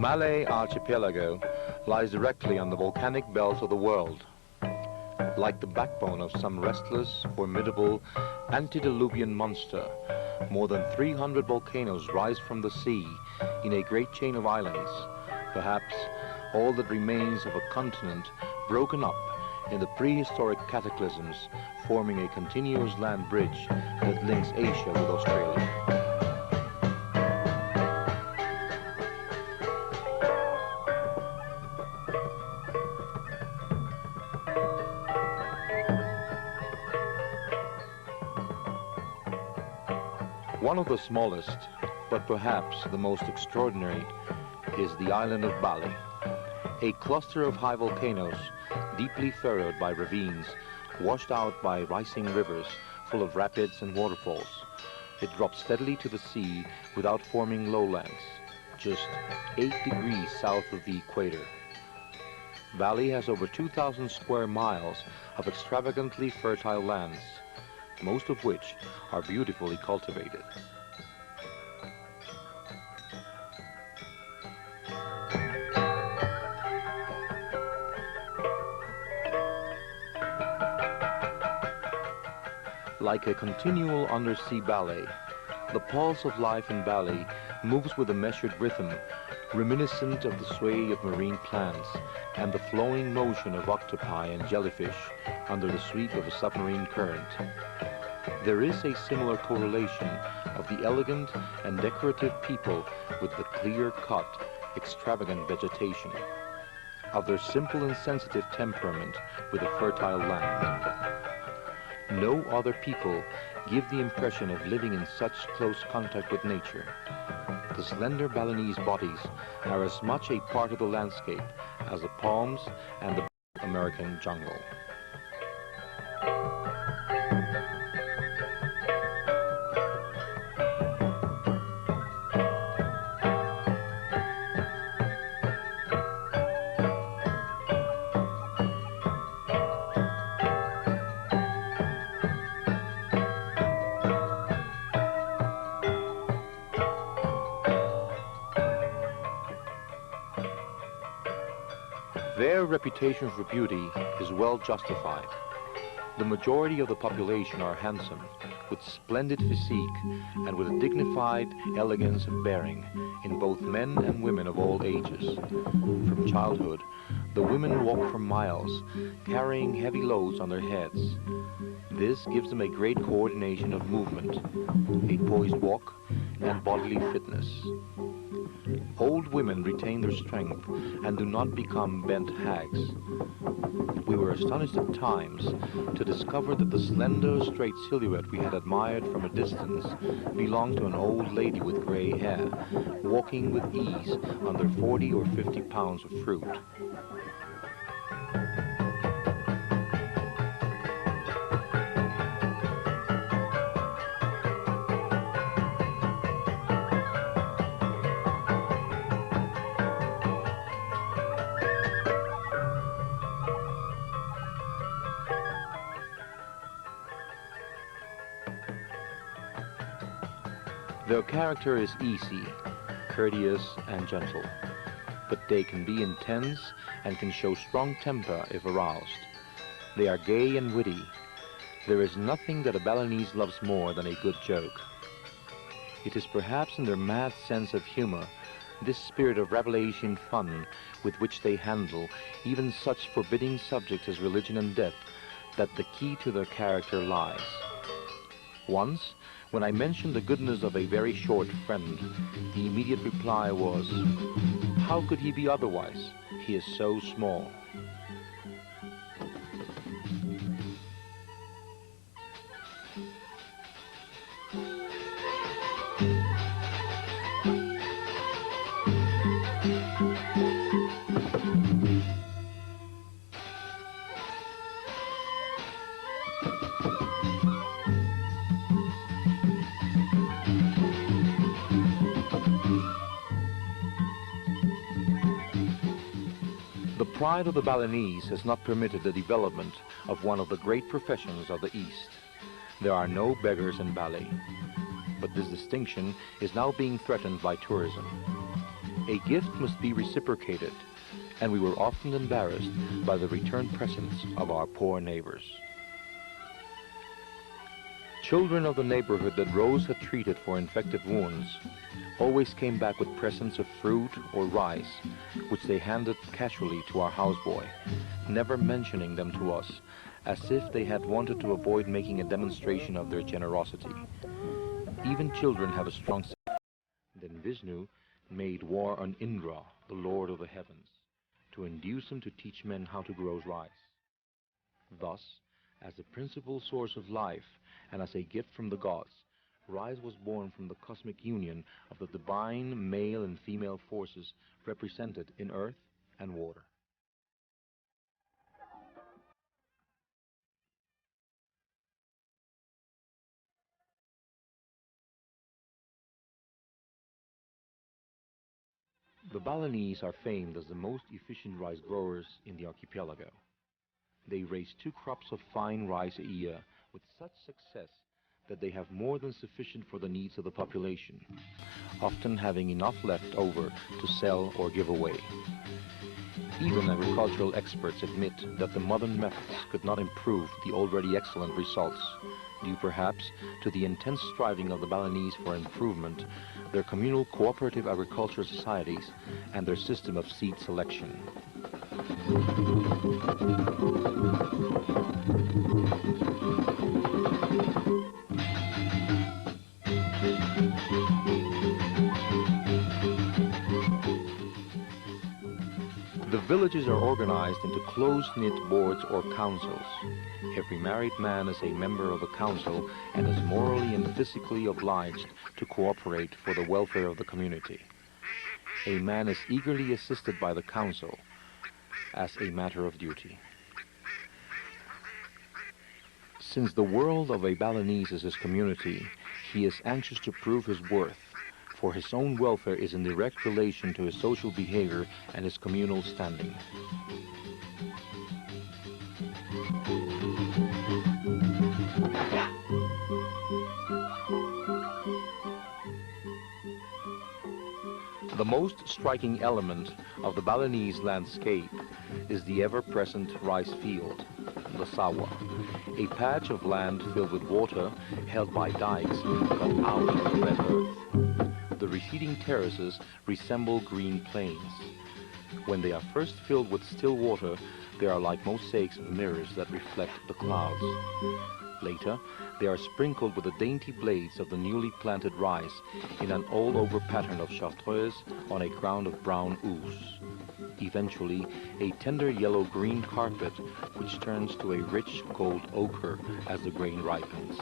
Malay archipelago lies directly on the volcanic belt of the world. Like the backbone of some restless, formidable, antediluvian monster, more than 300 volcanoes rise from the sea in a great chain of islands, perhaps all that remains of a continent broken up in the prehistoric cataclysms, forming a continuous land bridge that links Asia with Australia. One of the smallest, but perhaps the most extraordinary, is the island of Bali, a cluster of high volcanoes deeply furrowed by ravines, washed out by rising rivers full of rapids and waterfalls. It drops steadily to the sea without forming lowlands, just 8 degrees south of the equator. Bali has over 2,000 square miles of extravagantly fertile lands, most of which are beautifully cultivated. Like a continual undersea ballet, the pulse of life in Bali moves with a measured rhythm, reminiscent of the sway of marine plants and the flowing motion of octopi and jellyfish under the sweep of a submarine current. There is a similar correlation of the elegant and decorative people with the clear-cut, extravagant vegetation, of their simple and sensitive temperament with a fertile land. No other people give the impression of living in such close contact with nature. The slender Balinese bodies are as much a part of the landscape as the palms and the American jungle. Their reputation for beauty is well justified. The majority of the population are handsome, with splendid physique and with a dignified elegance of bearing in both men and women of all ages. From childhood, the women walk for miles, carrying heavy loads on their heads. This gives them a great coordination of movement, a poised walk, and bodily fitness. Old women retain their strength and do not become bent hags. We were astonished at times to discover that the slender, straight silhouette we had admired from a distance belonged to an old lady with gray hair, walking with ease under 40 or 50 pounds of fruit. Their character is easy, courteous, and gentle, but they can be intense and can show strong temper if aroused. They are gay and witty. There is nothing that a Balinese loves more than a good joke. It is perhaps in their mad sense of humor, this spirit of revelation fun with which they handle even such forbidding subjects as religion and death, that the key to their character lies. Once, when I mentioned the goodness of a very short friend, the immediate reply was, "How could he be otherwise? He is so small." The pride of the Balinese has not permitted the development of one of the great professions of the East. There are no beggars in Bali, but this distinction is now being threatened by tourism. A gift must be reciprocated, and we were often embarrassed by the return presents of our poor neighbors. Children of the neighborhood that Rose had treated for infected wounds always came back with presents of fruit or rice, which they handed casually to our houseboy, never mentioning them to us, as if they had wanted to avoid making a demonstration of their generosity. Even children have a strong sense. Then Vishnu made war on Indra, the lord of the heavens, to induce him to teach men how to grow rice. Thus, as the principal source of life and as a gift from the gods, rice was born from the cosmic union of the divine male and female forces represented in earth and water. The Balinese are famed as the most efficient rice growers in the archipelago. They raise 2 crops of fine rice a year with such success that they have more than sufficient for the needs of the population, often having enough left over to sell or give away. Even agricultural experts admit that the modern methods could not improve the already excellent results, due perhaps to the intense striving of the Balinese for improvement, their communal cooperative agricultural societies, and their system of seed selection. The villages are organized into close-knit boards or councils. Every married man is a member of the council and is morally and physically obliged to cooperate for the welfare of the community. A man is eagerly assisted by the council as a matter of duty. Since the world of a Balinese is his community, he is anxious to prove his worth, for his own welfare is in direct relation to his social behavior and his communal standing. The most striking element of the Balinese landscape is the ever-present rice field, the sawa, a patch of land filled with water held by dikes cut out of the red earth. The receding terraces resemble green plains. When they are first filled with still water, they are like mosaics of mirrors that reflect the clouds. Later, they are sprinkled with the dainty blades of the newly planted rice in an all-over pattern of chartreuse on a ground of brown ooze. Eventually, a tender yellow-green carpet which turns to a rich gold ochre as the grain ripens.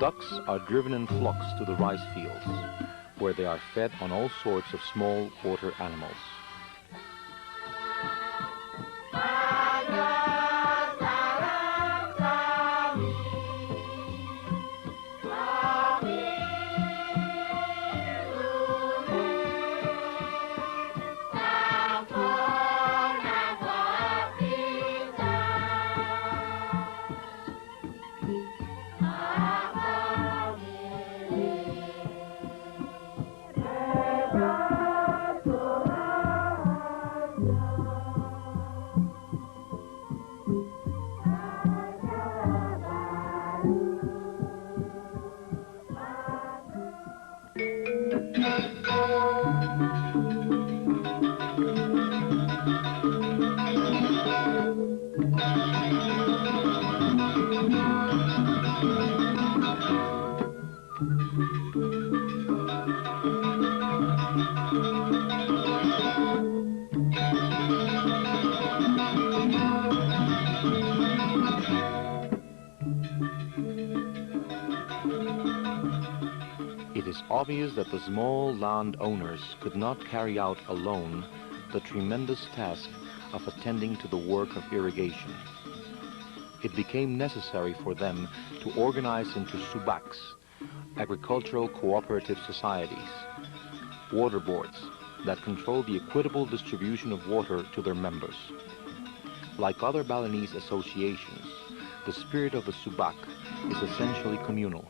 Ducks are driven in flocks to the rice fields, where they are fed on all sorts of small water animals. It is obvious that the small landowners could not carry out alone the tremendous task of attending to the work of irrigation. It became necessary for them to organize into subaks, agricultural cooperative societies, water boards that control the equitable distribution of water to their members. Like other Balinese associations, the spirit of the subak is essentially communal.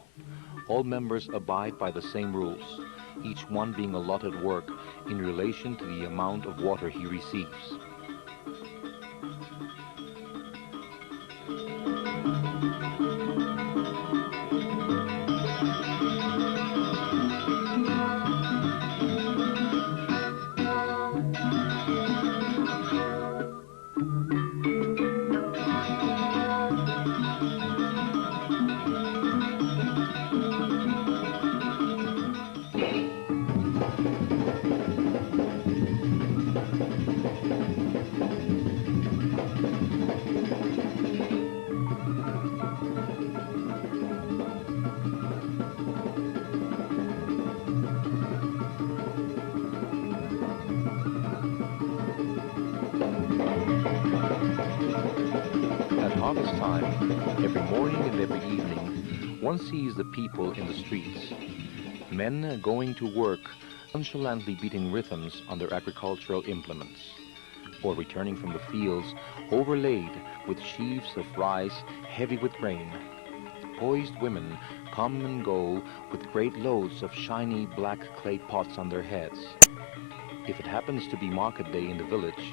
All members abide by the same rules, each one being allotted work in relation to the amount of water he receives. Harvest time, every morning and every evening, one sees the people in the streets. Men going to work, nonchalantly beating rhythms on their agricultural implements, or returning from the fields overlaid with sheaves of rice heavy with grain. Poised women come and go with great loads of shiny black clay pots on their heads. If it happens to be market day in the village,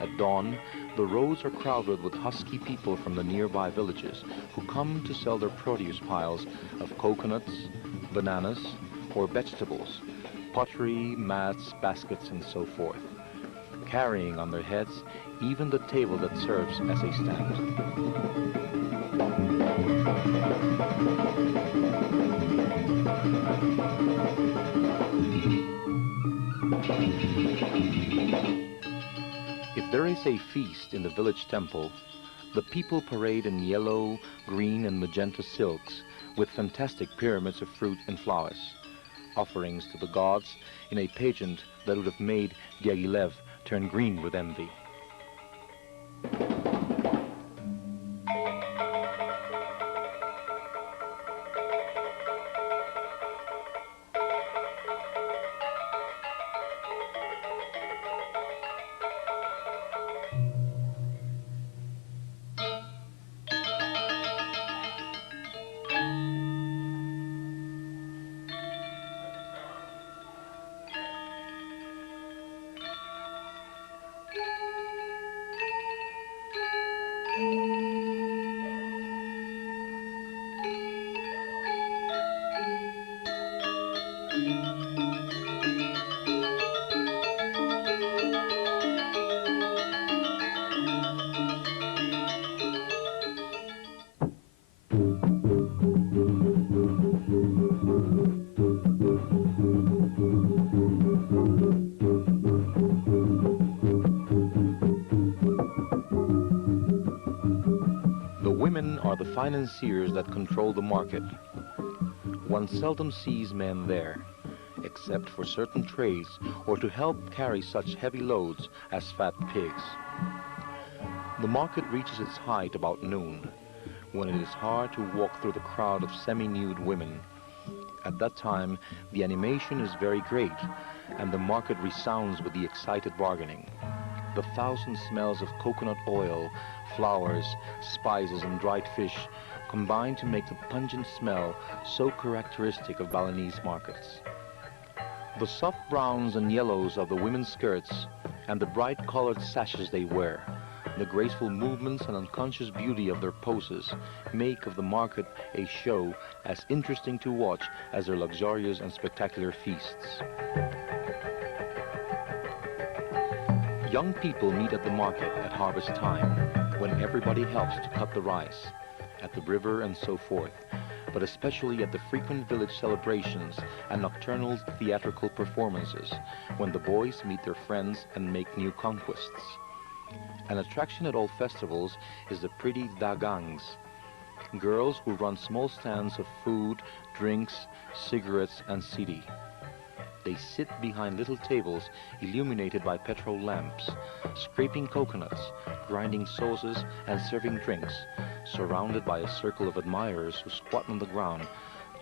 at dawn, the roads are crowded with husky people from the nearby villages who come to sell their produce piles of coconuts, bananas, or vegetables, pottery, mats, baskets, and so forth, carrying on their heads even the table that serves as a stand. If there is a feast in the village temple, the people parade in yellow, green, and magenta silks with fantastic pyramids of fruit and flowers, offerings to the gods in a pageant that would have made Diaghilev turn green with envy. Women are the financiers that control the market. One seldom sees men there, except for certain trades or to help carry such heavy loads as fat pigs. The market reaches its height about noon, when it is hard to walk through the crowd of semi-nude women. At that time, the animation is very great, and the market resounds with the excited bargaining. The thousand smells of coconut oil, flowers, spices, and dried fish combine to make the pungent smell so characteristic of Balinese markets. The soft browns and yellows of the women's skirts and the bright colored sashes they wear, the graceful movements and unconscious beauty of their poses make of the market a show as interesting to watch as their luxurious and spectacular feasts. Young people meet at the market at harvest time, when everybody helps to cut the rice, at the river and so forth, but especially at the frequent village celebrations and nocturnal theatrical performances, when the boys meet their friends and make new conquests. An attraction at all festivals is the pretty dagangs, girls who run small stands of food, drinks, cigarettes, and sidi. They sit behind little tables illuminated by petrol lamps, scraping coconuts, grinding sauces, and serving drinks, surrounded by a circle of admirers who squat on the ground,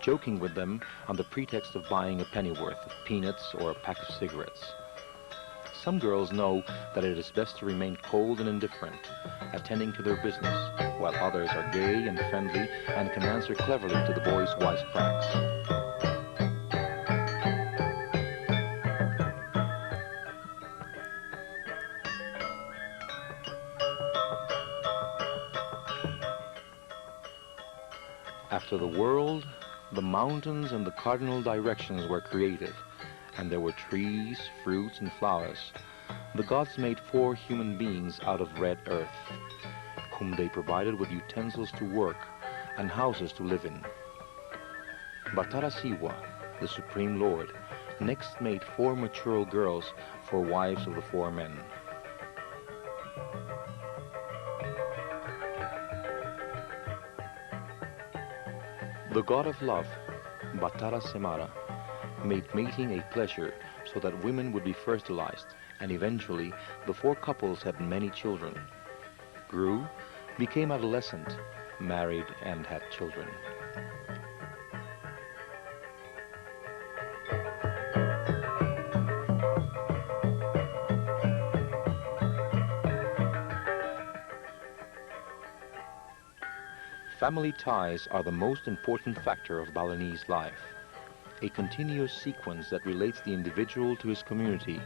joking with them on the pretext of buying a pennyworth of peanuts or a pack of cigarettes. Some girls know that it is best to remain cold and indifferent, attending to their business, while others are gay and friendly and can answer cleverly to the boys' wisecracks. After the world, the mountains and the cardinal directions were created, and there were trees, fruits, and flowers. The gods made 4 human beings out of red earth, whom they provided with utensils to work and houses to live in. Batara Siwa, the Supreme Lord, next made 4 mature girls for wives of the 4 men. The god of love, Batara Semara, made mating a pleasure so that women would be fertilized, and eventually the 4 couples had many children, grew, became adolescent, married, and had children. Family ties are the most important factor of Balinese life, a continuous sequence that relates the individual to his community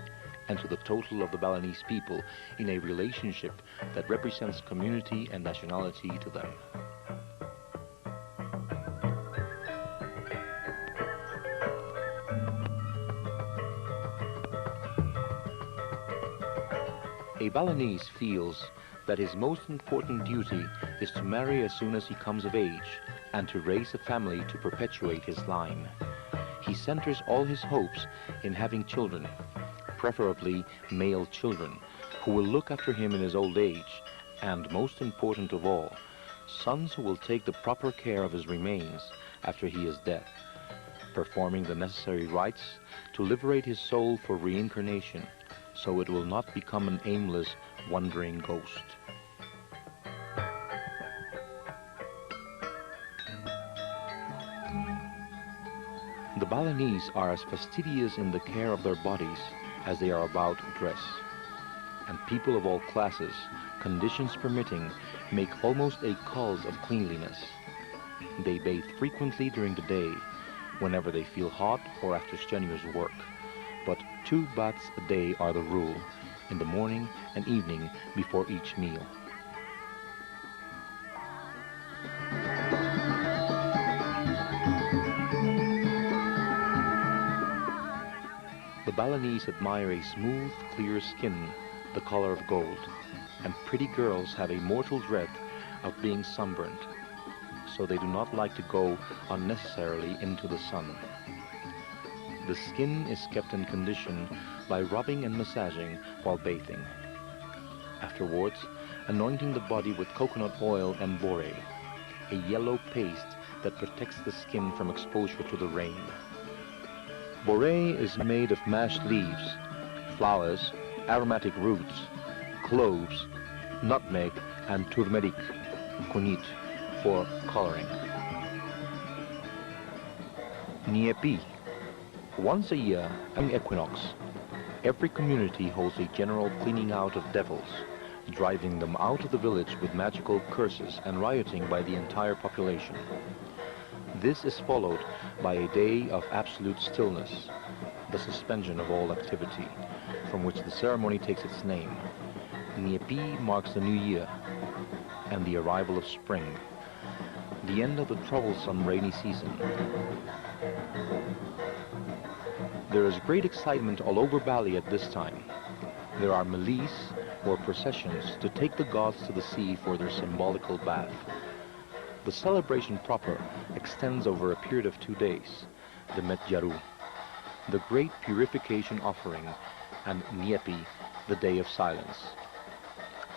and to the total of the Balinese people in a relationship that represents community and nationality to them. A Balinese feels that his most important duty is to marry as soon as he comes of age and to raise a family to perpetuate his line. He centers all his hopes in having children, preferably male children, who will look after him in his old age, and most important of all, sons who will take the proper care of his remains after he is dead, performing the necessary rites to liberate his soul for reincarnation, so it will not become an aimless, wandering ghost. The Balinese are as fastidious in the care of their bodies as they are about dress, and people of all classes, conditions permitting, make almost a cult of cleanliness. They bathe frequently during the day, whenever they feel hot or after strenuous work, but 2 baths a day are the rule, in the morning and evening before each meal. The Balinese admire a smooth, clear skin, the color of gold, and pretty girls have a mortal dread of being sunburnt, so they do not like to go unnecessarily into the sun. The skin is kept in condition by rubbing and massaging while bathing. Afterwards, anointing the body with coconut oil and bore, a yellow paste that protects the skin from exposure to the rain. Bore is made of mashed leaves, flowers, aromatic roots, cloves, nutmeg, and turmeric, kunit, for coloring. Niepi. Once a year, an equinox, every community holds a general cleaning out of devils, driving them out of the village with magical curses and rioting by the entire population. This is followed by a day of absolute stillness, the suspension of all activity, from which the ceremony takes its name. Niepi marks the new year and the arrival of spring, the end of the troublesome rainy season. There is great excitement all over Bali at this time. There are melis, or processions, to take the gods to the sea for their symbolical bath. The celebration proper extends over a period of 2 days, the Metjaru, the great purification offering, and Niepi, the day of silence.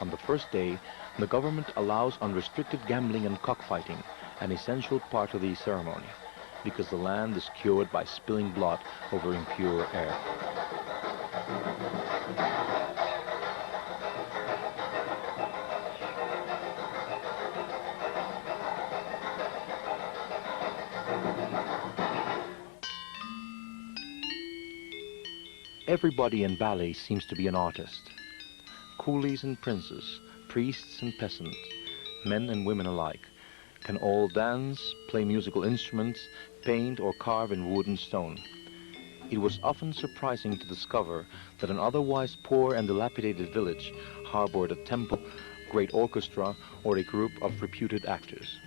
On the first day, the government allows unrestricted gambling and cockfighting, an essential part of the ceremony, because the land is cured by spilling blood over impure air. Everybody in Bali seems to be an artist. Coolies and princes, priests and peasants, men and women alike, can all dance, play musical instruments, paint or carve in wood and stone. It was often surprising to discover that an otherwise poor and dilapidated village harbored a temple, great orchestra, or a group of reputed actors.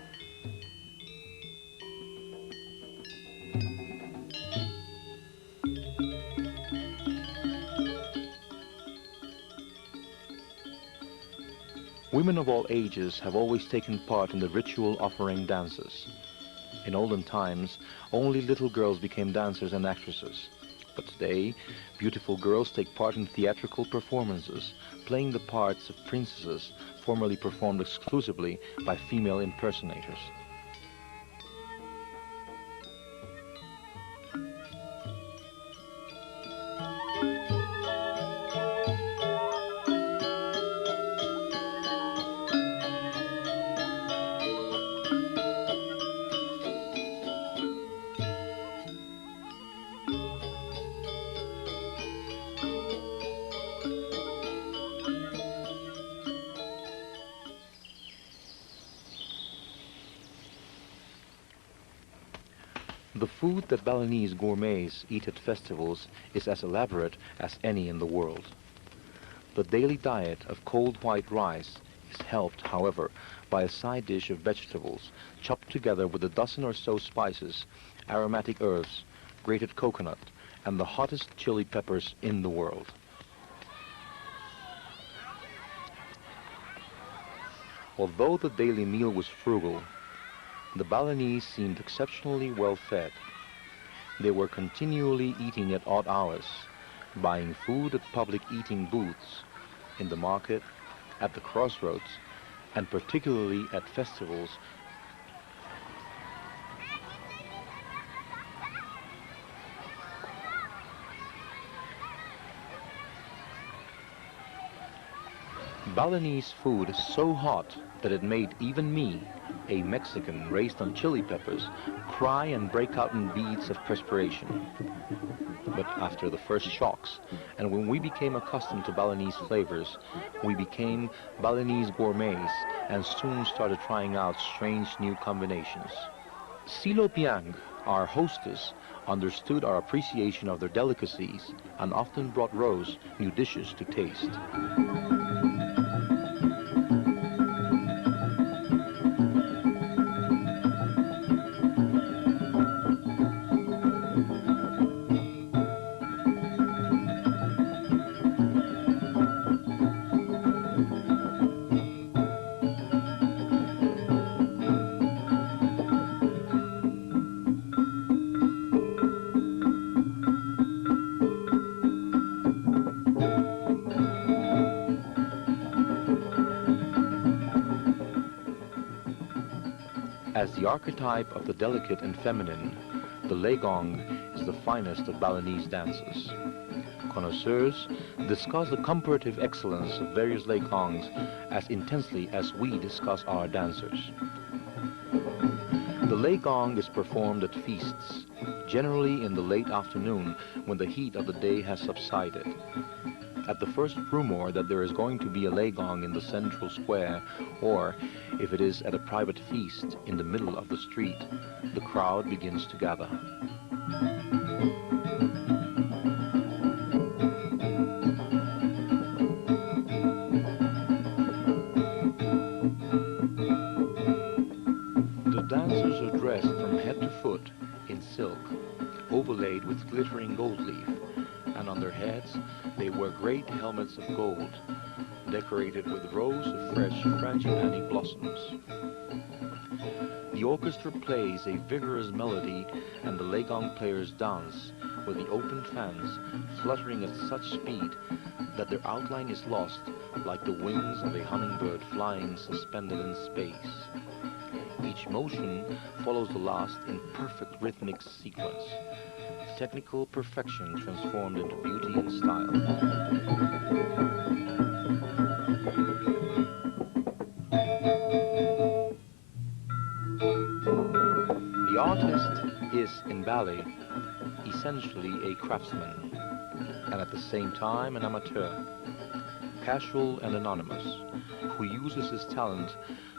Women of all ages have always taken part in the ritual offering dances. In olden times, only little girls became dancers and actresses. But today, beautiful girls take part in theatrical performances, playing the parts of princesses formerly performed exclusively by female impersonators. The food that Balinese gourmets eat at festivals is as elaborate as any in the world. The daily diet of cold white rice is helped, however, by a side dish of vegetables chopped together with a dozen or so spices, aromatic herbs, grated coconut, and the hottest chili peppers in the world. Although the daily meal was frugal, the Balinese seemed exceptionally well fed. They were continually eating at odd hours, buying food at public eating booths, in the market, at the crossroads, and particularly at festivals. Balinese food is so hot that it made even me, a Mexican raised on chili peppers, cry and break out in beads of perspiration. But after the first shocks, and when we became accustomed to Balinese flavors, we became Balinese gourmets and soon started trying out strange new combinations. Silo Piang, our hostess, understood our appreciation of their delicacies and often brought Rose new dishes to taste. As the archetype of the delicate and feminine, the legong is the finest of Balinese dances. Connoisseurs discuss the comparative excellence of various legongs as intensely as we discuss our dancers. The legong is performed at feasts, generally in the late afternoon when the heat of the day has subsided. At the first rumor that there is going to be a legong in the central square, or if it is at a private feast in the middle of the street, the crowd begins to gather. The dancers are dressed from head to foot in silk, overlaid with glittering gold leaf, and on their heads they wear great helmets of gold, decorated with rows of fresh frangipani blossoms. The orchestra plays a vigorous melody and the legong players dance with the open fans fluttering at such speed that their outline is lost like the wings of a hummingbird flying suspended in space. Each motion follows the last in perfect rhythmic sequence. Technical perfection transformed into beauty and style. The artist is, in Bali, essentially a craftsman, and at the same time an amateur, casual and anonymous, who uses his talent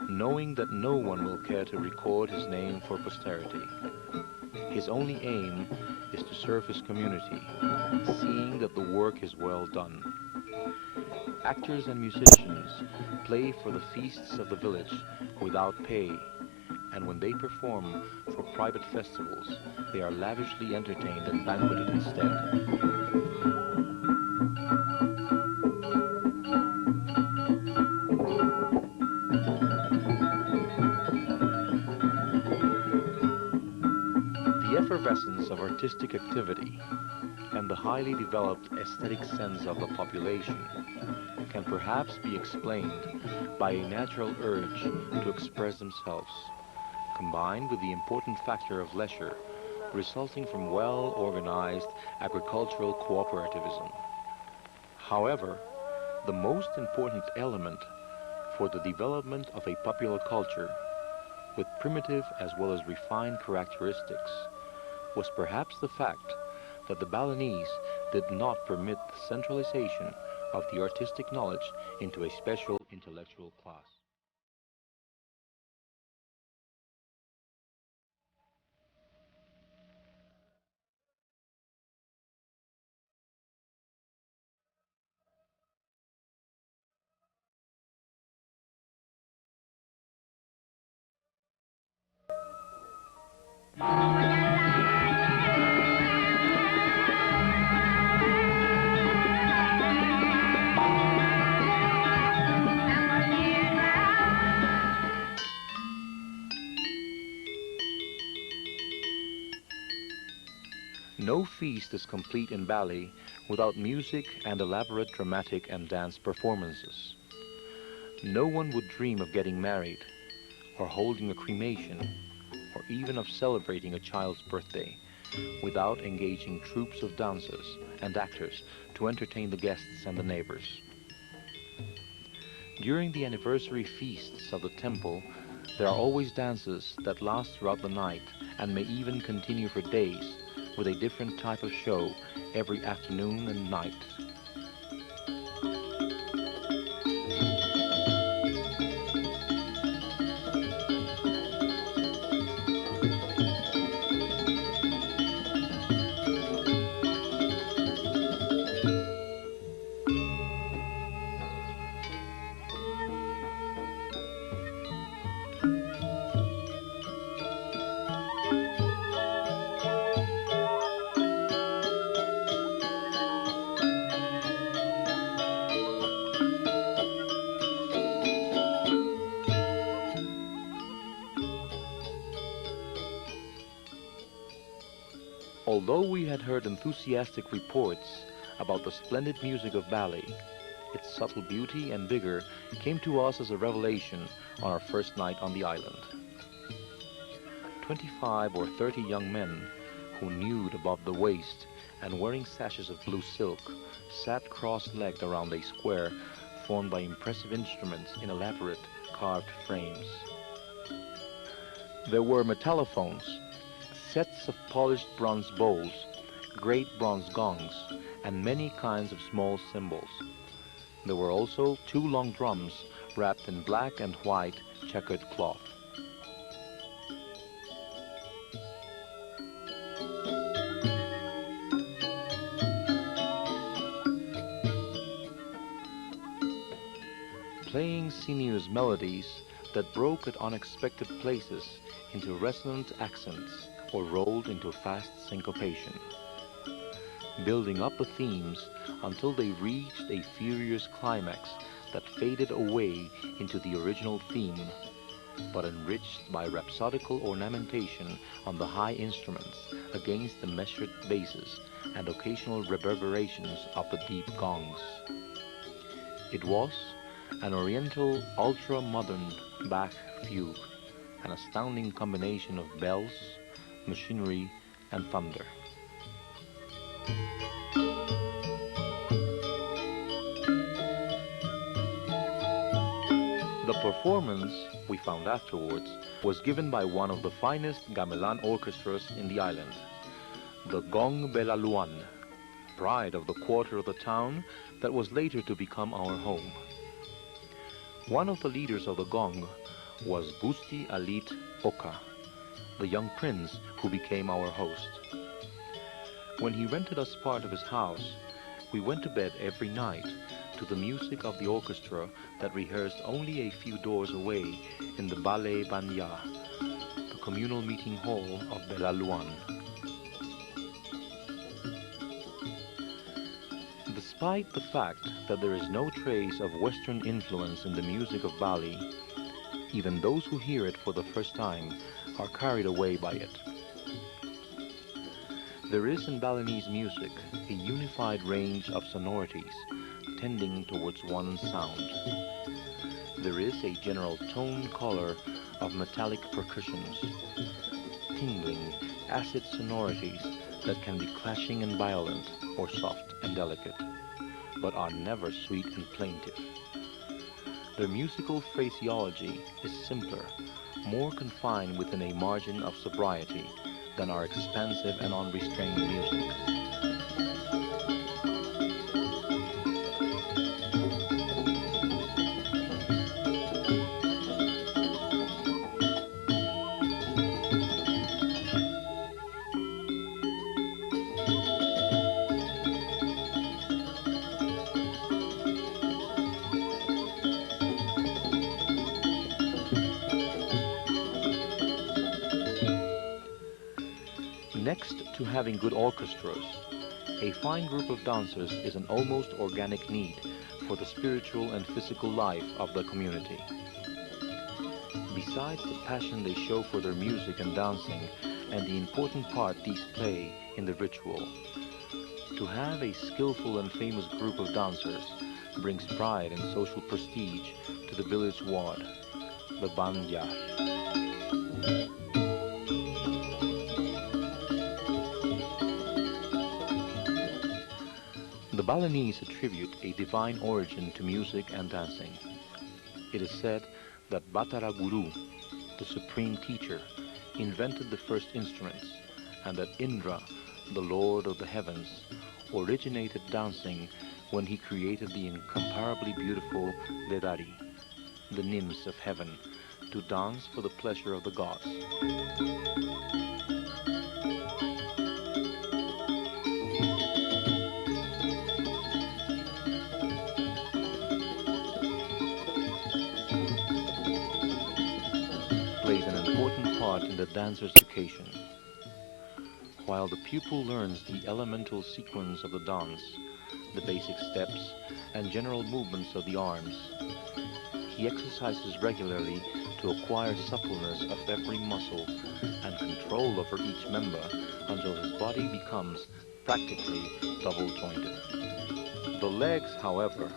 knowing that no one will care to record his name for posterity. His only aim is to serve his community, seeing that the work is well done. Actors and musicians play for the feasts of the village without pay, and when they perform for private festivals, they are lavishly entertained and banqueted instead. The effervescence of artistic activity and the highly developed aesthetic sense of the population can perhaps be explained by a natural urge to express themselves, combined with the important factor of leisure resulting from well-organized agricultural cooperativism. However, the most important element for the development of a popular culture, with primitive as well as refined characteristics, was perhaps the fact that the Balinese did not permit the centralization of the artistic knowledge into a special intellectual class. No feast is complete in Bali without music and elaborate dramatic and dance performances. No one would dream of getting married, or holding a cremation, or even of celebrating a child's birthday, without engaging troops of dancers and actors to entertain the guests and the neighbors. During the anniversary feasts of the temple, there are always dances that last throughout the night and may even continue for days, with a different type of show every afternoon and night. Although we had heard enthusiastic reports about the splendid music of Bali, its subtle beauty and vigor came to us as a revelation on our first night on the island. 25 or 30 young men, who nude above the waist and wearing sashes of blue silk, sat cross-legged around a square formed by impressive instruments in elaborate carved frames. There were metallophones, sets of polished bronze bowls, great bronze gongs, and many kinds of small cymbals. There were also 2 long drums wrapped in black and white checkered cloth. Playing sinuous melodies that broke at unexpected places into resonant accents or rolled into fast syncopation, building up the themes until they reached a furious climax that faded away into the original theme, but enriched by rhapsodical ornamentation on the high instruments against the measured basses and occasional reverberations of the deep gongs. It was an oriental ultra-modern Bach fugue, an astounding combination of bells, machinery, and thunder. The performance, we found afterwards, was given by one of the finest gamelan orchestras in the island, the Gong Belaluan, pride of the quarter of the town that was later to become our home. One of the leaders of the Gong was Gusti Alit Oka, the young prince who became our host. When he rented us part of his house, we went to bed every night to the music of the orchestra that rehearsed only a few doors away in the Ballet Banya, the communal meeting hall of Belaluan. Despite the fact that there is no trace of Western influence in the music of Bali, even those who hear it for the first time are carried away by it. There is in Balinese music a unified range of sonorities tending towards one sound. There is a general tone color of metallic percussions, tingling, acid sonorities that can be clashing and violent or soft and delicate, but are never sweet and plaintive. Their musical phraseology is simpler, more confined within a margin of sobriety than our expansive and unrestrained music. Next to having good orchestras, a fine group of dancers is an almost organic need for the spiritual and physical life of the community. Besides the passion they show for their music and dancing and the important part these play in the ritual, to have a skillful and famous group of dancers brings pride and social prestige to the village ward, the Banjar. The Balinese attribute a divine origin to music and dancing. It is said that Batara Guru, the supreme teacher, invented the first instruments, and that Indra, the lord of the heavens, originated dancing when he created the incomparably beautiful Ledari, the nymphs of heaven, to dance for the pleasure of the gods. Plays an important part in the dancer's education. While the pupil learns the elemental sequence of the dance, the basic steps, and general movements of the arms, he exercises regularly to acquire suppleness of every muscle and control over each member until his body becomes practically double-jointed. The legs, however,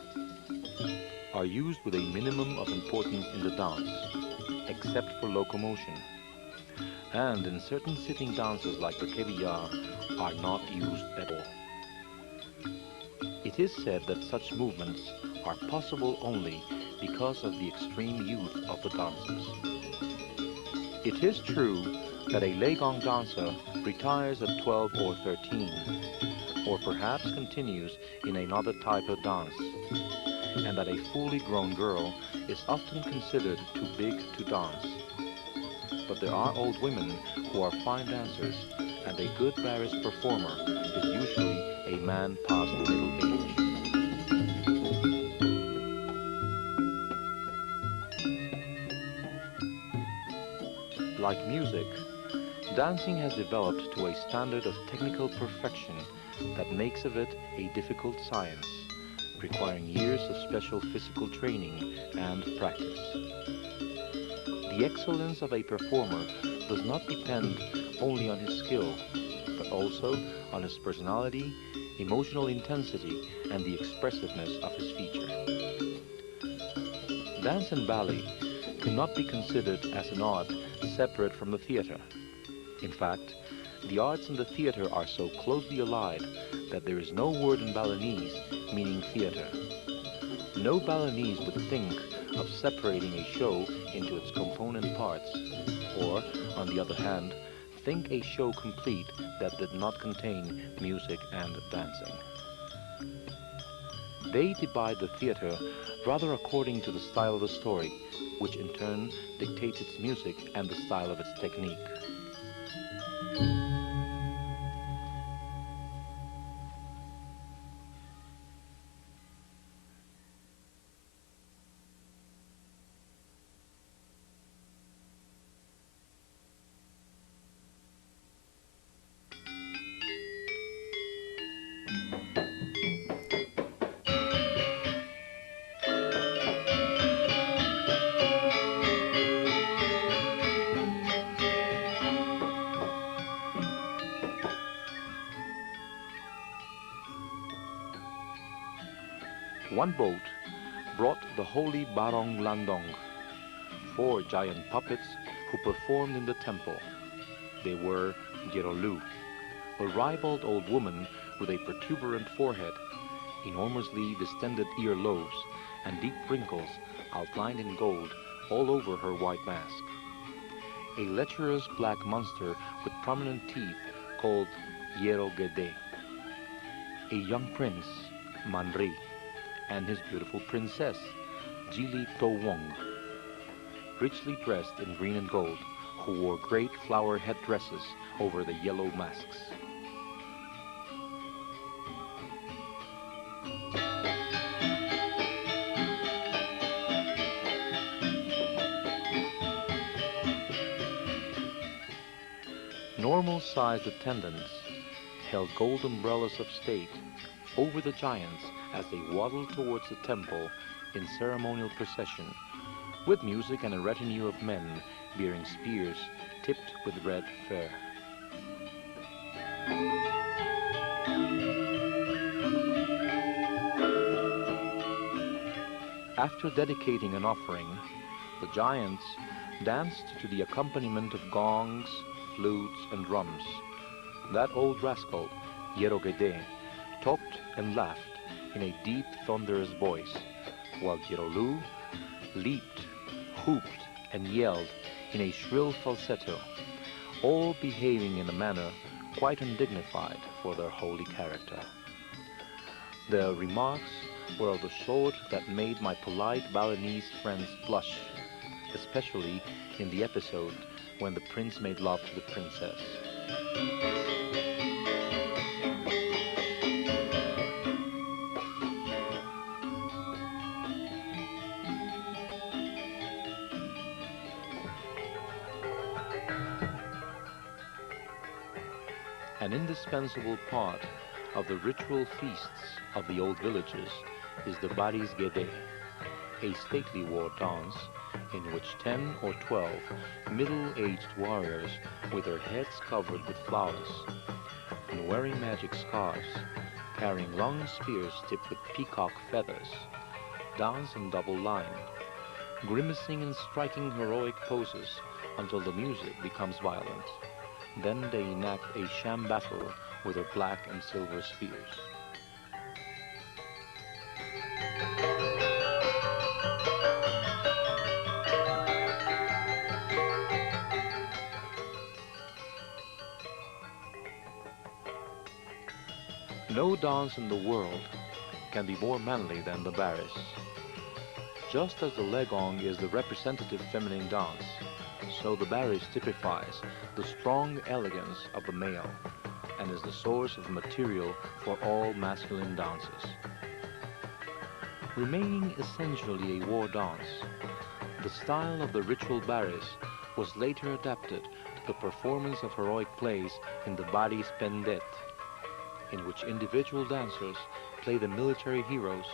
are used with a minimum of importance in the dance, except for locomotion, and in certain sitting dances like the kebiya are not used at all. It is said that such movements are possible only because of the extreme youth of the dancers. It is true that a Legong dancer retires at 12 or 13, or perhaps continues in another type of dance, and that a fully grown girl is often considered too big to dance. But there are old women who are fine dancers, and a good Baris performer is usually a man past middle age. Like music, dancing has developed to a standard of technical perfection that makes of it a difficult science, requiring years of special physical training and practice. The excellence of a performer does not depend only on his skill, but also on his personality, emotional intensity, and the expressiveness of his feature. Dance and ballet cannot be considered as an art separate from the theater. In fact, the arts and the theater are so closely allied that there is no word in Balinese meaning theater. No Balinese would think of separating a show into its component parts, or, on the other hand, think a show complete that did not contain music and dancing. They divide the theater rather according to the style of the story, which in turn dictates its music and the style of its technique. One boat brought the holy Barong Landong, 4 giant puppets who performed in the temple. They were Gerolu, a ribald old woman with a protuberant forehead, enormously distended earlobes, and deep wrinkles outlined in gold all over her white mask. A lecherous black monster with prominent teeth called Yerogede. A young prince, Manri, and his beautiful princess, Jili Towong, richly dressed in green and gold, who wore great flower headdresses over the yellow masks. Normal-sized attendants held gold umbrellas of state over the giants as they waddled towards the temple in ceremonial procession, with music and a retinue of men bearing spears tipped with red fur. After dedicating an offering, the giants danced to the accompaniment of gongs, flutes, and drums. That old rascal, Yerogede, talked and laughed in a deep, thunderous voice, while Gerolu leaped, whooped, and yelled in a shrill falsetto, all behaving in a manner quite undignified for their holy character. Their remarks were of the sort that made my polite Balinese friends blush, especially in the episode when the prince made love to the princess. An indispensable part of the ritual feasts of the old villages is the Baris Gede, a stately war dance in which 10 or 12 middle-aged warriors with their heads covered with flowers and wearing magic scarves, carrying long spears tipped with peacock feathers, dance in double line, grimacing and striking heroic poses until the music becomes violent. Then they enact a sham battle with their black and silver spears. No dance in the world can be more manly than the Baris. Just as the Legong is the representative feminine dance, so the Baris typifies the strong elegance of the male and is the source of material for all masculine dances. Remaining essentially a war dance, the style of the ritual Baris was later adapted to the performance of heroic plays in the Baris Pendet, in which individual dancers play the military heroes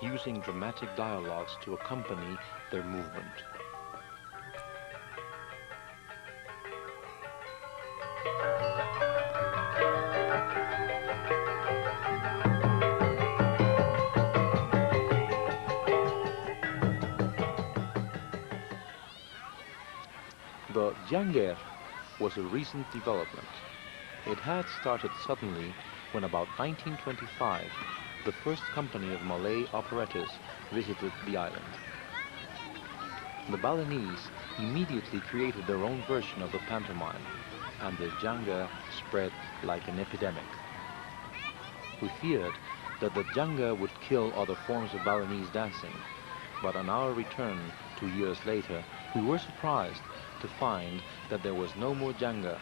using dramatic dialogues to accompany their movement. The Jangger was a recent development. It had started suddenly when about 1925 the first company of Malay operettas visited the island. The Balinese immediately created their own version of the pantomime, and the janga spread like an epidemic. We feared that the janga would kill other forms of Balinese dancing, but on our return 2 years later, we were surprised to find that there was no more janga.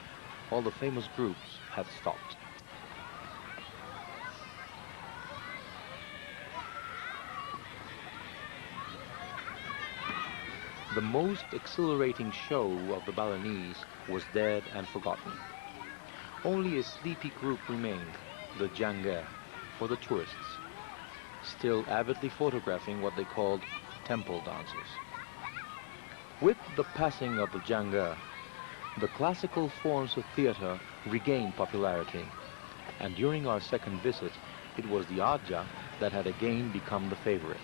All the famous groups had stopped. The most exhilarating show of the Balinese was dead and forgotten. Only a sleepy group remained, the janga, for the tourists, still avidly photographing what they called temple dances. With the passing of the janga, the classical forms of theater regained popularity, and during our second visit, it was the aja that had again become the favorite.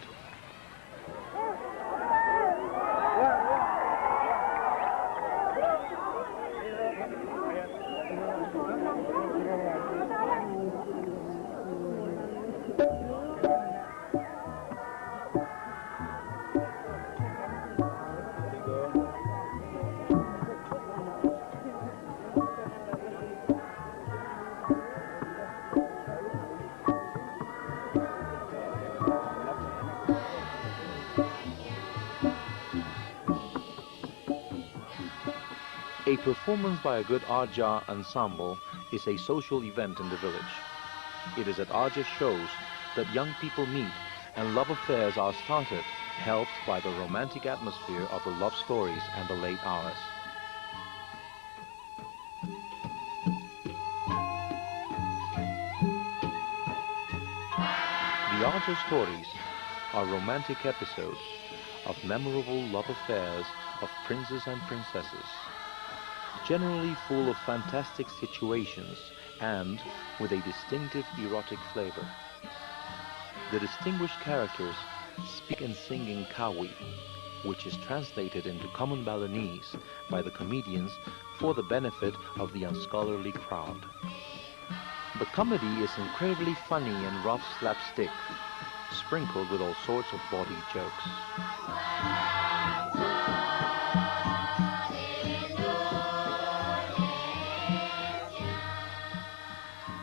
A performance by a good Aja ensemble is a social event in the village. It is at Aja shows that young people meet and love affairs are started, helped by the romantic atmosphere of the love stories and the late hours. The Aja stories are romantic episodes of memorable love affairs of princes and princesses, generally full of fantastic situations and with a distinctive erotic flavor. The distinguished characters speak and sing in Kawi, which is translated into common Balinese by the comedians for the benefit of the unscholarly crowd. The comedy is incredibly funny and rough slapstick, sprinkled with all sorts of bawdy jokes.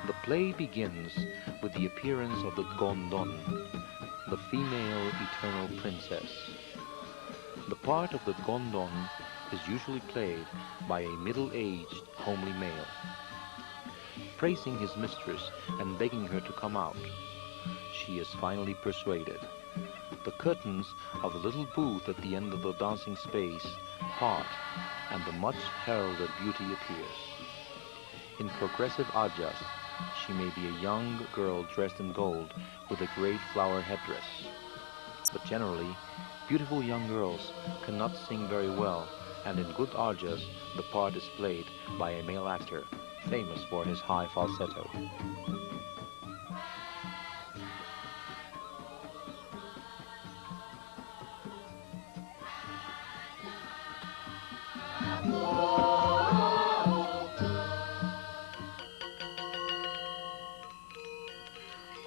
The play begins with the appearance of the Gondon, the female eternal princess. The part of the Gondon is usually played by a middle-aged, homely male, praising his mistress and begging her to come out. She is finally persuaded. The curtains of the little booth at the end of the dancing space part, and the much heralded beauty appears. In progressive ajas, she may be a young girl dressed in gold with a great flower headdress. But generally, beautiful young girls cannot sing very well, and in good ajas, the part is played by a male actor, famous for his high falsetto.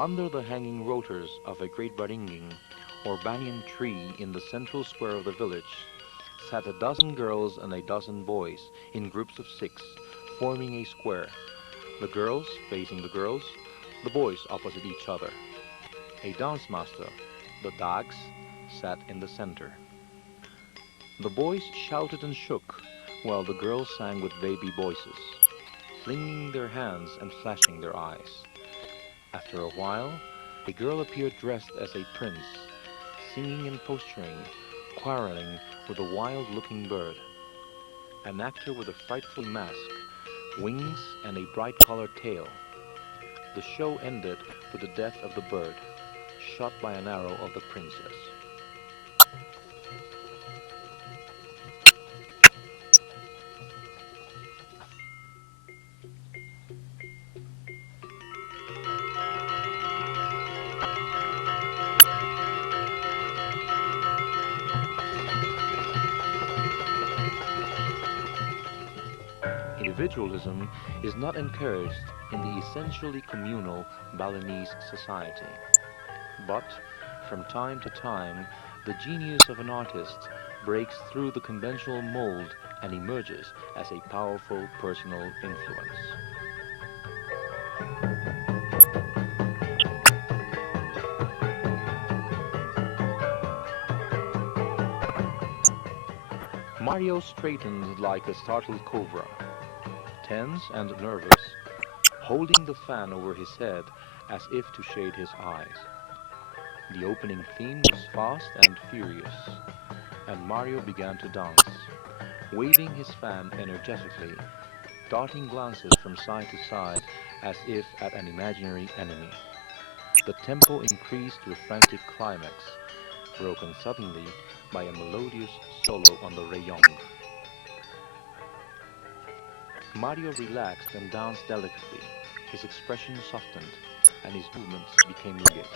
Under the hanging rotors of a great baringing, or banyan tree in the central square of the village, sat a dozen girls and a dozen boys in groups of 6, forming a square. The girls facing the girls, the boys opposite each other. A dance master, the dags, sat in the center. The boys shouted and shook, while the girls sang with baby voices, flinging their hands and flashing their eyes. After a while, a girl appeared dressed as a prince, singing and posturing, quarreling with a wild-looking bird. An actor with a frightful mask, wings, and a bright-colored tail. The show ended with the death of the bird, shot by an arrow of the princess. Individualism is not encouraged in the essentially communal Balinese society. But, from time to time, the genius of an artist breaks through the conventional mold and emerges as a powerful personal influence. Mario straightened like a startled cobra, tense and nervous, holding the fan over his head as if to shade his eyes. The opening theme was fast and furious, and Mario began to dance, waving his fan energetically, darting glances from side to side as if at an imaginary enemy. The tempo increased to a frantic climax, broken suddenly by a melodious solo on the reyong. Mario relaxed and danced delicately. His expression softened, and his movements became rigid.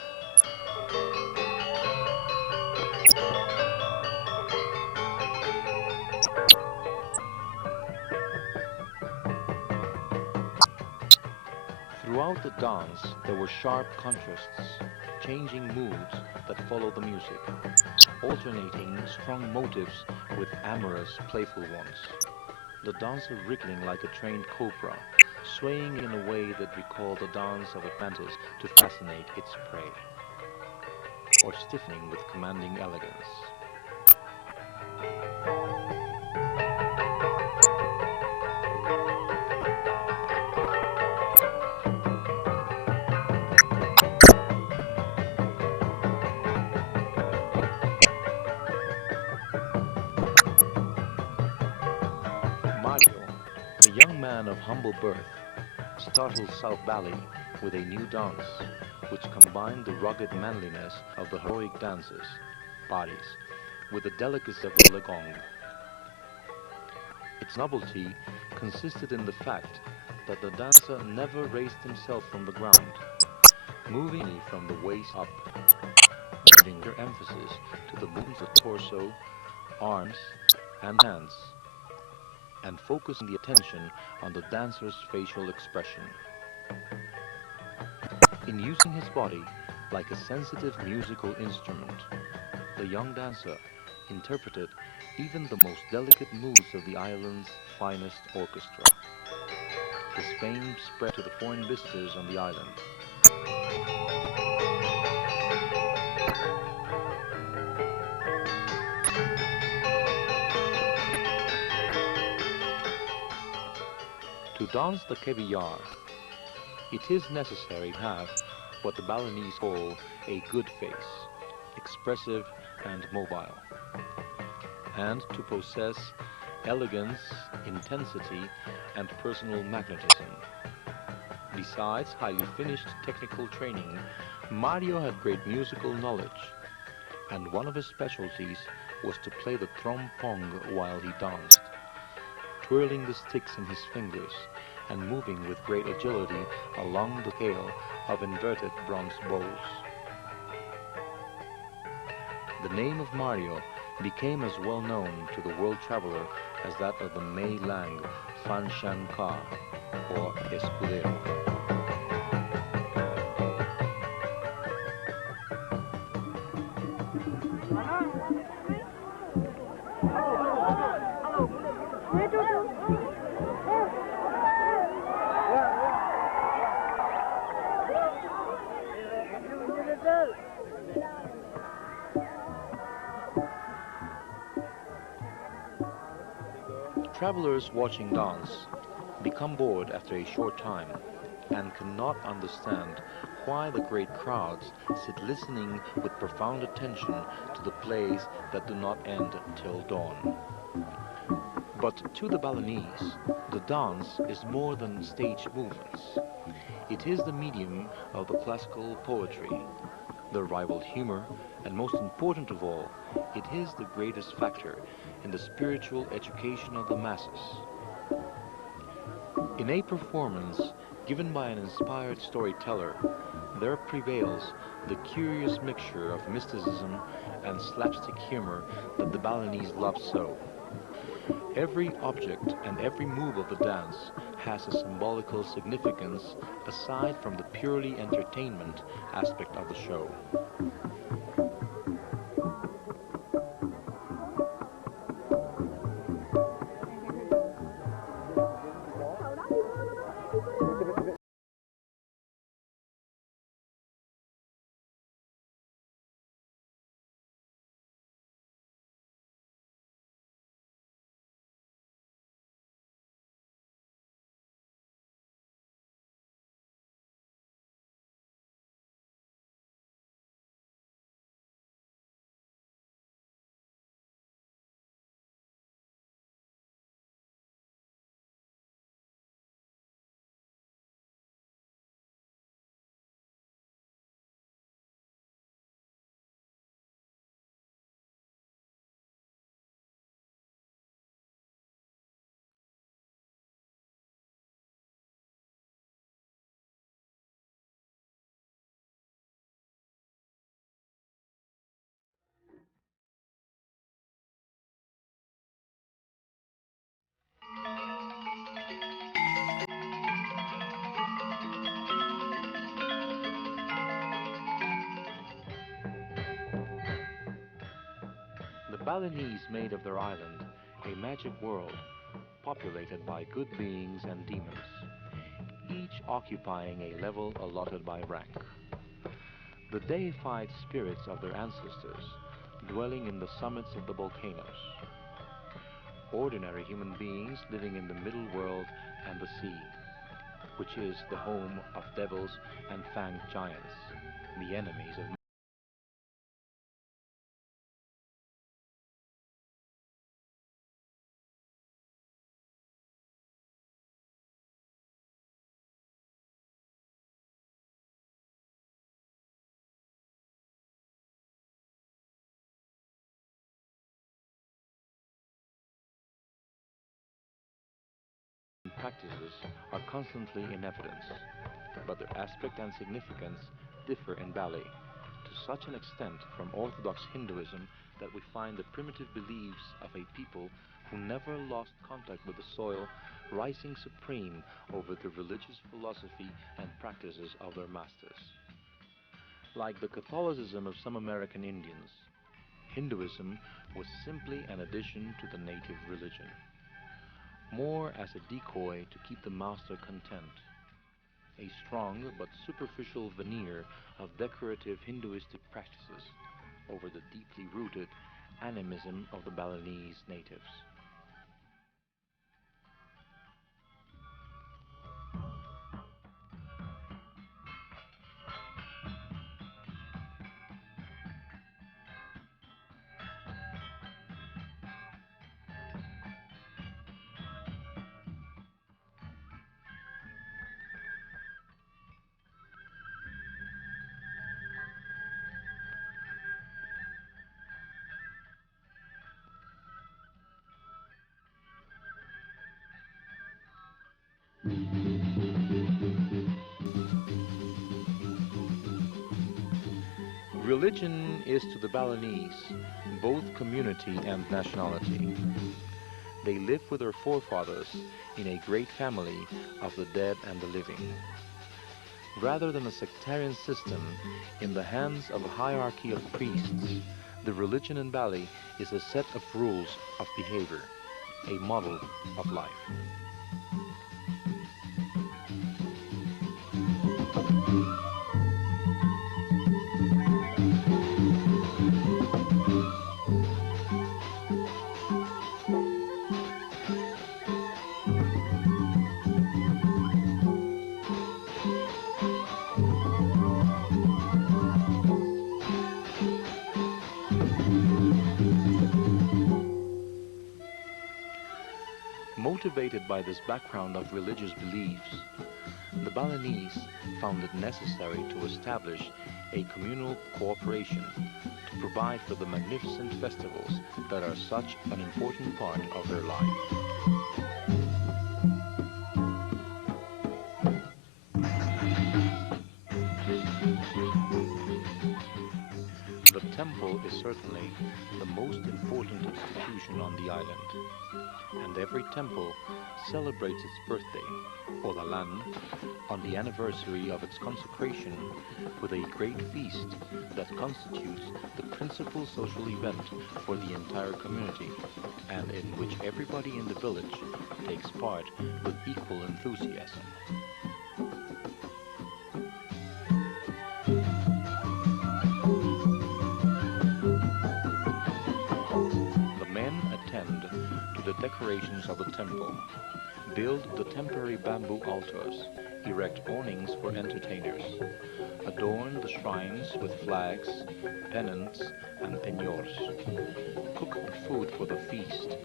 Throughout the dance, there were sharp contrasts, changing moods that followed the music, alternating strong motives with amorous, playful ones. The dancer wriggling like a trained cobra, swaying in a way that recalled the dance of Atlantis to fascinate its prey, or stiffening with commanding elegance. Mario, a young man of humble birth, startled South Bali with a new dance, which combined the rugged manliness of the heroic dances, bodies, with the delicacy of the legong. Its novelty consisted in the fact that the dancer never raised himself from the ground, moving only from the waist up, giving their emphasis to the movements of the torso, arms, and hands, and focusing the attention on the dancer's facial expression. In using his body like a sensitive musical instrument, the young dancer interpreted even the most delicate moods of the island's finest orchestra. His fame spread to the foreign visitors on the island. To dance the kebiyar, it is necessary to have what the Balinese call a good face, expressive and mobile, and to possess elegance, intensity, and personal magnetism. Besides highly finished technical training, Mario had great musical knowledge, and one of his specialties was to play the trompong while he danced, twirling the sticks in his fingers and moving with great agility along the scale of inverted bronze bowls. The name of Mario became as well known to the world traveler as that of the Mei Lang Fan Shan Ka, or Escudero. Travelers watching dance become bored after a short time and cannot understand why the great crowds sit listening with profound attention to the plays that do not end till dawn. But to the Balinese, the dance is more than stage movements. It is the medium of the classical poetry, the rival humor, and most important of all, it is the greatest factor in the spiritual education of the masses. In a performance given by an inspired storyteller, there prevails the curious mixture of mysticism and slapstick humor that the Balinese love so. Every object and every move of the dance has a symbolical significance aside from the purely entertainment aspect of the show. Balinese made of their island a magic world populated by good beings and demons, each occupying a level allotted by rank. The deified spirits of their ancestors dwelling in the summits of the volcanoes. Ordinary human beings living in the middle world and the sea, which is the home of devils and fanged giants, the enemies of practices are constantly in evidence, but their aspect and significance differ in Bali to such an extent from Orthodox Hinduism that we find the primitive beliefs of a people who never lost contact with the soil rising supreme over the religious philosophy and practices of their masters. Like the Catholicism of some American Indians, Hinduism was simply an addition to the native religion, more as a decoy to keep the master content, a strong but superficial veneer of decorative Hinduistic practices over the deeply rooted animism of the Balinese natives. Religion is to the Balinese both community and nationality. They live with their forefathers in a great family of the dead and the living. Rather than a sectarian system in the hands of a hierarchy of priests, the religion in Bali is a set of rules of behavior, a model of life. Motivated by this background of religious beliefs, the Balinese found it necessary to establish a communal cooperation to provide for the magnificent festivals that are such an important part of their life. The temple is certainly the most important institution on the island, and every temple celebrates its birthday, or Lalan, on the anniversary of its consecration with a great feast that constitutes the principal social event for the entire community, and in which everybody in the village takes part with equal enthusiasm. The men attend to the decorations of the temple, build the temporary bamboo altars, erect awnings for entertainers, adorn the shrines with flags, pennants, and penniors, cook the food for the feast,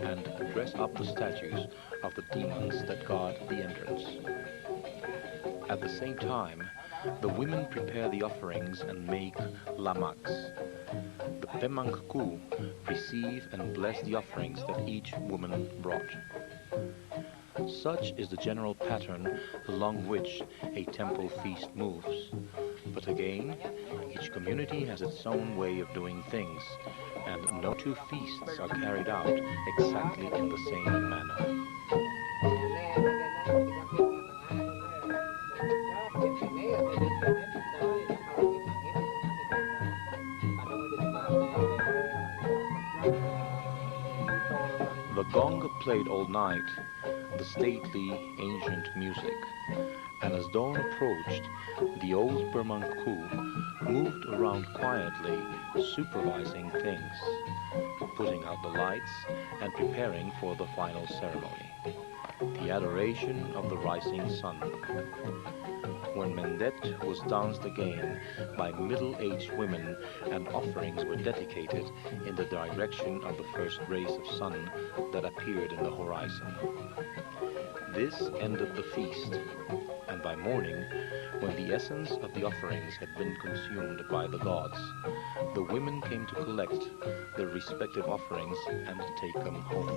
and dress up the statues of the demons that guard the entrance. At the same time, the women prepare the offerings and make lamaks. The pemangku receive and bless the offerings that each woman brought. Such is the general pattern along which a temple feast moves. But again, each community has its own way of doing things, and no two feasts are carried out exactly in the same manner. gong played all night the stately ancient music, and as dawn approached, the old Burman-ku moved around quietly, supervising things, putting out the lights and preparing for the final ceremony, the adoration of the rising sun. When Mendet was danced again by middle-aged women and offerings were dedicated in the direction of the first rays of sun that appeared in the horizon. This ended the feast, and by morning, when the essence of the offerings had been consumed by the gods, the women came to collect their respective offerings and take them home.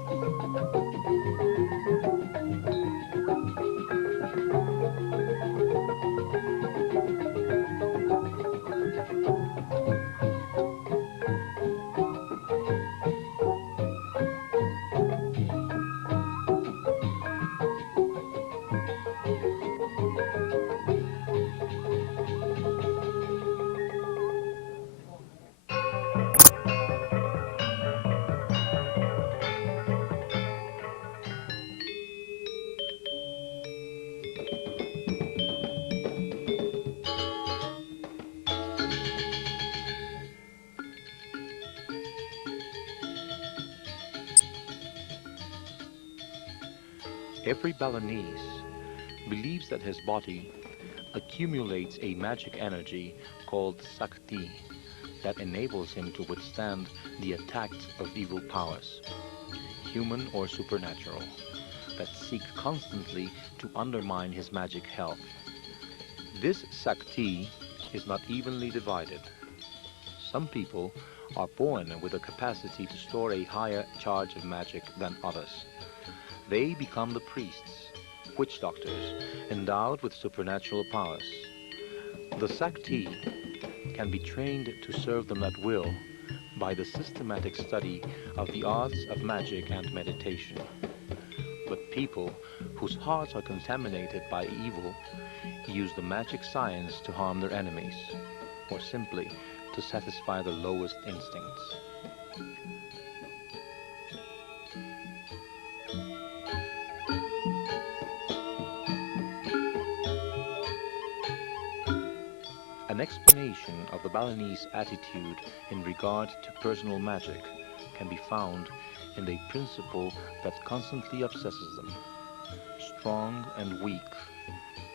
Every Balinese believes that his body accumulates a magic energy called Sakti that enables him to withstand the attacks of evil powers, human or supernatural, that seek constantly to undermine his magic health. This Sakti is not evenly divided. Some people are born with a capacity to store a higher charge of magic than others. They become the priests, witch doctors, endowed with supernatural powers. The Sakti can be trained to serve them at will by the systematic study of the arts of magic and meditation. But people whose hearts are contaminated by evil use the magic science to harm their enemies, or simply to satisfy the lowest instincts. An explanation of the Balinese attitude in regard to personal magic can be found in a principle that constantly obsesses them: strong and weak,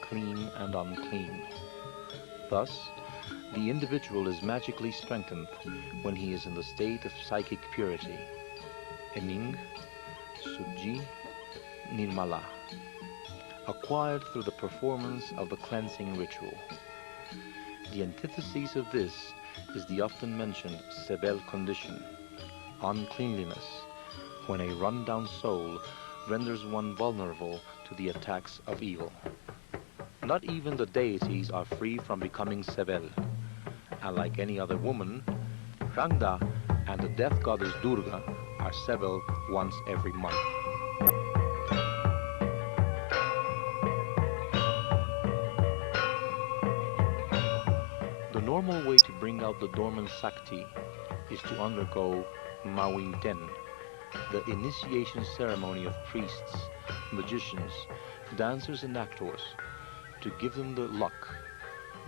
clean and unclean. Thus, the individual is magically strengthened when he is in the state of psychic purity, Ening, Suji, Nirmala, acquired through the performance of the cleansing ritual. The antithesis of this is the often mentioned Sebel condition, uncleanliness, when a run-down soul renders one vulnerable to the attacks of evil. Not even the deities are free from becoming Sebel, and like any other woman, Rangda and the death goddess Durga are Sebel once every month. The normal way to bring out the dormant Sakti is to undergo Mawinten, the initiation ceremony of priests, magicians, dancers and actors, to give them the luck,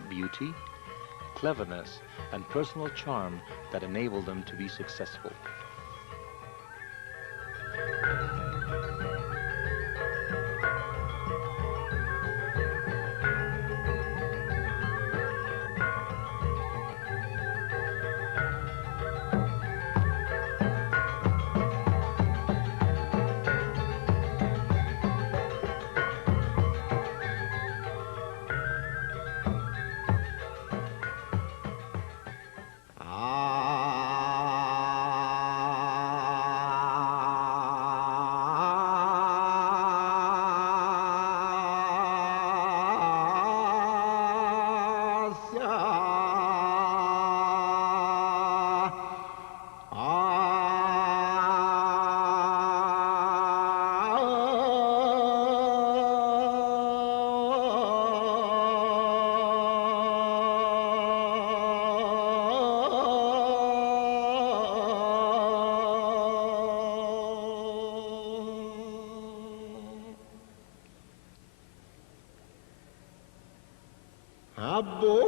beauty, cleverness and personal charm that enable them to be successful. Kadang